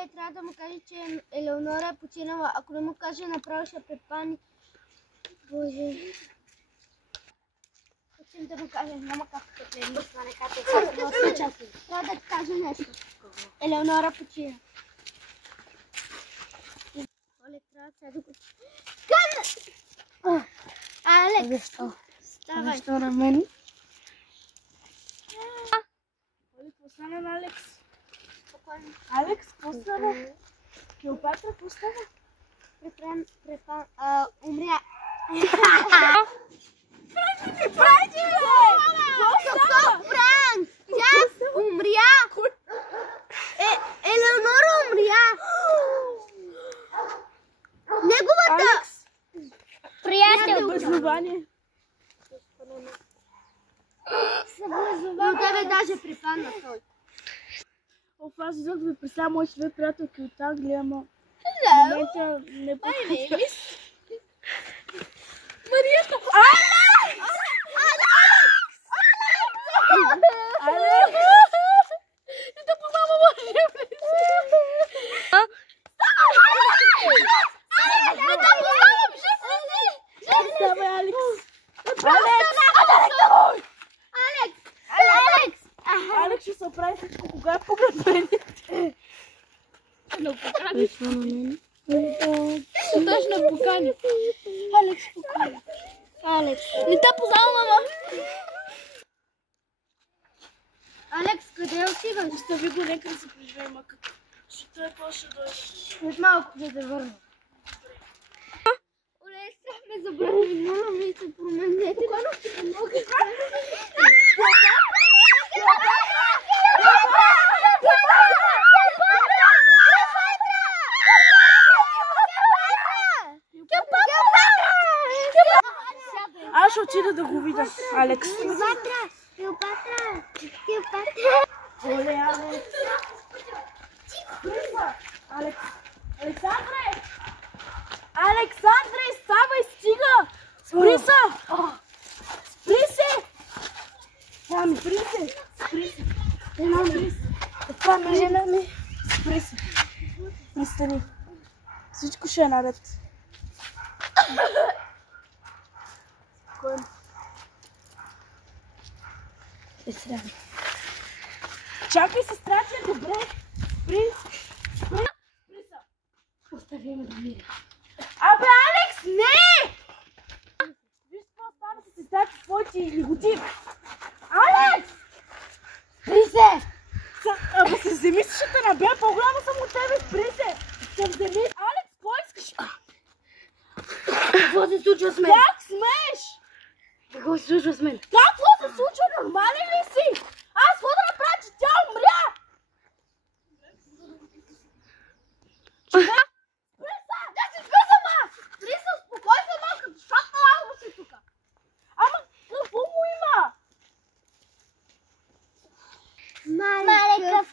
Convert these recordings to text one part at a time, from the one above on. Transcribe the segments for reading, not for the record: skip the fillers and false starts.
Трябва да му каже, че Елеонора е починала. Ако не му каже, направо ще препани. Боже. Хочем да му каже, няма как да гледам да стане като трябва да ти каже нещо. Елеонора почина. Олег, трябва сега да го... Алекс! Защо? Ставай. Защо на мен? Олег, какво стана на Алекс? Спокойно. Алекс, какво стана? Клеопатра, какво стана? Умря. Какво Пранк! Тя умря! Елеонора умря! Неговата приятелка! Образование. Но тебе даже припадна той. Аз излъг да ви представя моите две приятелки от Англия, ама в момента не подходя. Марията! Алекс! Не те познавам, може ли? Не те познавам, жив ли си? Давай, Алекс! Алекс ще се оправи всичко, кога е погребение. Но покани. Точно покани. Алекс покани. Алекс. Не те познавам, мама. Алекс, къде отиваш? Остави го, нека да се преживеем, а като сутрин е по-ще дойде. След малко да те върна. Оле, сега ме забрави, моля ми се променете. Когато ще помога. Аз ще отида да го видя, Алекс. Клеопатра! Оле, Алекс. Алекс. Александре! Александре, ставай, стига! Спри се! Спри се! Спри се! Спри се! Спри се! Това ми жена ми. Спри се! Пристани. Всичко ще е наред. Спокойно. Чакай, сестра ти е добре. Спри. Спри се. Остави ме да миря. Абе, Алекс, не! Виж какво стана с сестра ти, твоите лиготив. Алекс! Спри се! Абе, се вземи си, ще те набия, по-голяма съм от тебе, спри се! Се вземи. Алекс, какво искаш? Какво се случва с мен? Как смееш? Какво се случва с мен? Какво се случва? Нормален ли си? Аз какво да направя, че тя умря? Да си спи сама! Спри се, успокой се малко, защото налагам си тук. Ама какво му има? Мале, какъв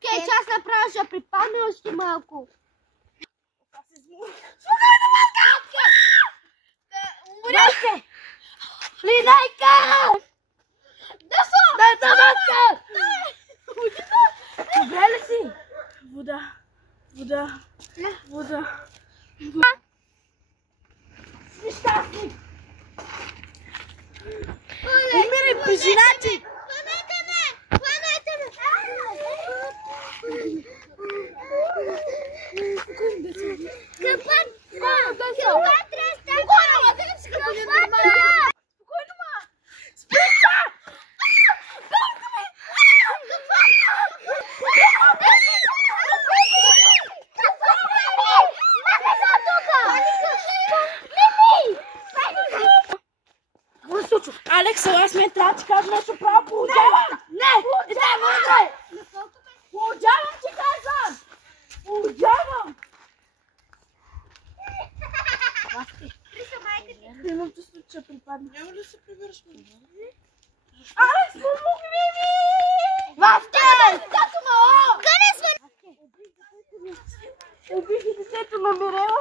кеч? Аз направя, ще припадне още малко. Спокойно, малка! Умря се! Линайка! Дай табаска! Добре ли си? Вода. Си щастник! Умирай при жена ти! Хванете ме! Клеопатра, Спокойно, ма! Спри се! Какво се случва? Алекс, аз мен трябва да ти кажа нещо право. Получавам! Не! Получавам, ти казвам! Получавам! Имам чувство, че припадна. Няма ли се прибираш мен? Алекс, помогни ми! Вафте! Къде сме? Убих детето на Мирела.